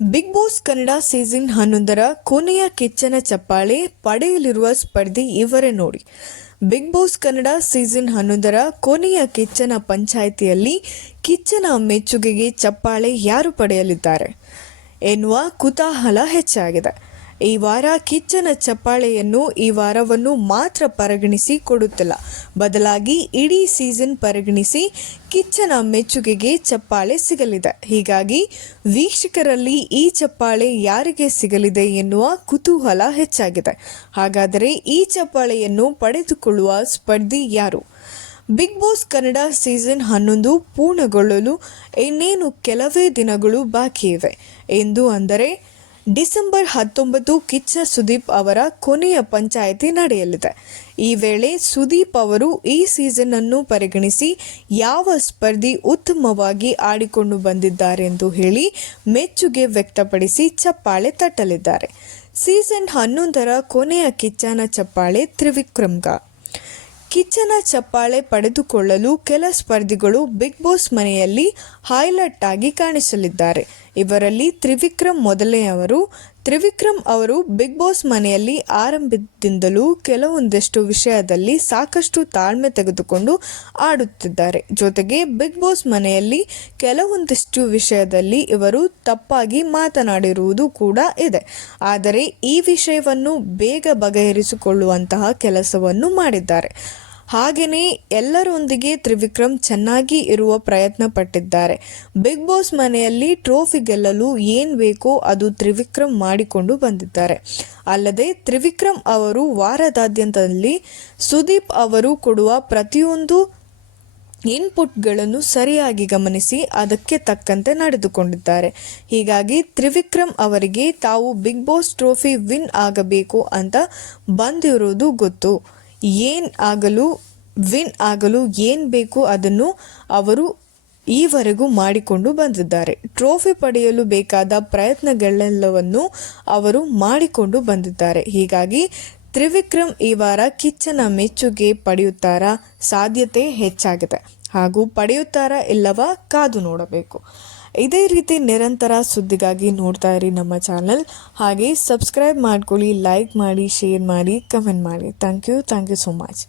Big boss Kannada season 11ರ ಕೊನೆಯ ಕಿಚ್ಚನ ಚಪ್ಪಾಳೆ ಪಡೆಯಲಿರುವ ಸ್ಪರ್ಧಿ ಇವರೇ ನೋಡಿ. ಬಿಗ್ ಬಾಸ್ ಕನ್ನಡ ಸೀಸನ್ 11ರ ಕೊನೆಯ ಕಿಚ್ಚನ ಪಂಚಾಯಿತಿಯಲ್ಲಿ ಕಿಚ್ಚನ ಮೆಚ್ಚುಗೆಗೆ ಚಪ್ಪಾಳೆ ಯಾರು ಪಡೆಯಲಿದ್ದಾರೆ ಎನ್ನುವ ಕುತೂಹಲ ಹೆಚ್ಚಾಗಿದೆ. ಈ ವಾರ ಕಿಚ್ಚನ ಚಪ್ಪಾಳೆಯನ್ನು ಈ ವಾರವನ್ನು ಮಾತ್ರ ಪರಿಗಣಿಸಿ ಕೊಡುತ್ತಿಲ್ಲ, ಬದಲಾಗಿ ಇಡೀ ಸೀಸನ್ ಪರಿಗಣಿಸಿ ಕಿಚ್ಚನ ಮೆಚ್ಚುಗೆಗೆ ಚಪ್ಪಾಳೆ ಸಿಗಲಿದೆ. ಹೀಗಾಗಿ ವೀಕ್ಷಕರಲ್ಲಿ ಈ ಚಪ್ಪಾಳೆ ಯಾರಿಗೆ ಸಿಗಲಿದೆ ಎನ್ನುವ ಕುತೂಹಲ ಹೆಚ್ಚಾಗಿದೆ. ಹಾಗಾದರೆ ಈ ಚಪ್ಪಾಳೆಯನ್ನು ಪಡೆದುಕೊಳ್ಳುವ ಸ್ಪರ್ಧಿ ಯಾರು? ಬಿಗ್ ಬಾಸ್ ಕನ್ನಡ ಸೀಸನ್ 11 ಪೂರ್ಣಗೊಳ್ಳಲು ಇನ್ನೇನು ಕೆಲವೇ ದಿನಗಳು ಬಾಕಿ ಇವೆ ಎಂದು ಅಂದರೆ ಡಿಸೆಂಬರ್ 19 ಕಿಚ್ಚ ಸುದೀಪ್ ಅವರ ಕೊನೆಯ ಪಂಚಾಯಿತಿ ನಡೆಯಲಿದೆ. ಈ ವೇಳೆ ಸುದೀಪ್ ಅವರು ಈ ಸೀಸನ್ ಅನ್ನು ಪರಿಗಣಿಸಿ ಯಾವ ಸ್ಪರ್ಧಿ ಉತ್ತಮವಾಗಿ ಆಡಿಕೊಂಡು ಬಂದಿದ್ದಾರೆಂದು ಹೇಳಿ ಮೆಚ್ಚುಗೆ ವ್ಯಕ್ತಪಡಿಸಿ ಚಪ್ಪಾಳೆ ತಟ್ಟಲಿದ್ದಾರೆ. ಸೀಸನ್ 11ರ ಕೊನೆಯ ಕಿಚ್ಚನ ಚಪ್ಪಾಳೆ ತ್ರಿವಿಕ್ರಮ್ಗ. ಕಿಚ್ಚನ ಚಪ್ಪಾಳೆ ಪಡೆದುಕೊಳ್ಳಲು ಕೆಲ ಸ್ಪರ್ಧಿಗಳು ಬಿಗ್ ಬಾಸ್ ಮನೆಯಲ್ಲಿ ಹೈಲೈಟ್ ಆಗಿ ಕಾಣಿಸಲಿದ್ದಾರೆ. ಇವರಲ್ಲಿ ತ್ರಿವಿಕ್ರಮ್ ಮೊದಲನೆಯವರು. ತ್ರಿವಿಕ್ರಮ್ ಅವರು ಬಿಗ್ ಬಾಸ್ ಮನೆಯಲ್ಲಿ ಆರಂಭದಿಂದಲೂ ಕೆಲವೊಂದಷ್ಟು ವಿಷಯದಲ್ಲಿ ಸಾಕಷ್ಟು ತಾಳ್ಮೆ ತೆಗೆದುಕೊಂಡು ಆಡುತ್ತಿದ್ದಾರೆ. ಜೊತೆಗೆ ಬಿಗ್ ಬಾಸ್ ಮನೆಯಲ್ಲಿ ಕೆಲವೊಂದಷ್ಟು ವಿಷಯದಲ್ಲಿ ಇವರು ತಪ್ಪಾಗಿ ಮಾತನಾಡಿರುವುದು ಕೂಡ ಇದೆ. ಆದರೆ ಈ ವಿಷಯವನ್ನು ಬೇಗ ಬಗೆಹರಿಸಿಕೊಳ್ಳುವಂತಹ ಕೆಲಸವನ್ನು ಮಾಡಿದ್ದಾರೆ. ಹಾಗೆಯೇ ಎಲ್ಲರೊಂದಿಗೆ ತ್ರಿವಿಕ್ರಮ್ ಚೆನ್ನಾಗಿ ಇರುವ ಪ್ರಯತ್ನ ಪಟ್ಟಿದ್ದಾರೆ. ಬಿಗ್ ಬಾಸ್ ಮನೆಯಲ್ಲಿ ಟ್ರೋಫಿ ಗೆಲ್ಲಲು ಏನು ಬೇಕೋ ಅದು ತ್ರಿವಿಕ್ರಮ್ ಮಾಡಿಕೊಂಡು ಬಂದಿದ್ದಾರೆ. ಅಲ್ಲದೆ ತ್ರಿವಿಕ್ರಮ್ ಅವರು ವಾರದಾದ್ಯಂತದಲ್ಲಿ ಸುದೀಪ್ ಅವರು ಕೊಡುವ ಪ್ರತಿಯೊಂದು ಇನ್ಪುಟ್ಗಳನ್ನು ಸರಿಯಾಗಿ ಗಮನಿಸಿ ಅದಕ್ಕೆ ತಕ್ಕಂತೆ ನಡೆದುಕೊಂಡಿದ್ದಾರೆ. ಹೀಗಾಗಿ ತ್ರಿವಿಕ್ರಮ್ ಅವರಿಗೆ ತಾವು ಬಿಗ್ ಬಾಸ್ ಟ್ರೋಫಿ ವಿನ್ ಆಗಬೇಕು ಅಂತ ಬಂದಿರುವುದು ಗೊತ್ತು. ವಿನ್ ಆಗಲು ಏನು ಬೇಕು ಅದನ್ನು ಅವರು ಈವರೆಗೂ ಮಾಡಿಕೊಂಡು ಬಂದಿದ್ದಾರೆ. ಟ್ರೋಫಿ ಪಡೆಯಲು ಬೇಕಾದ ಪ್ರಯತ್ನಗಳೆಲ್ಲವನ್ನು ಅವರು ಮಾಡಿಕೊಂಡು ಬಂದಿದ್ದಾರೆ. ಹೀಗಾಗಿ ತ್ರಿವಿಕ್ರಮ್ ಈ ವಾರ ಕಿಚ್ಚನ ಮೆಚ್ಚುಗೆ ಪಡೆಯುತ್ತಾರಾ? ಸಾಧ್ಯತೆ ಹೆಚ್ಚಾಗಿದೆ. ಹಾಗೂ ಪಡೆಯುತ್ತಾರಾ ಇಲ್ಲವಾ ಕಾದು ನೋಡಬೇಕು. ಇದೇ ರೀತಿ ನಿರಂತರ ಸುದ್ದಿಗಾಗಿ ನೋಡ್ತಾ ಇರಿ ನಮ್ಮ ಚಾನಲ್. ಹಾಗೆ ಸಬ್ಸ್ಕ್ರೈಬ್ ಮಾಡ್ಕೊಳ್ಳಿ, ಲೈಕ್ ಮಾಡಿ, ಶೇರ್ ಮಾಡಿ, ಕಮೆಂಟ್ ಮಾಡಿ. Thank you so much.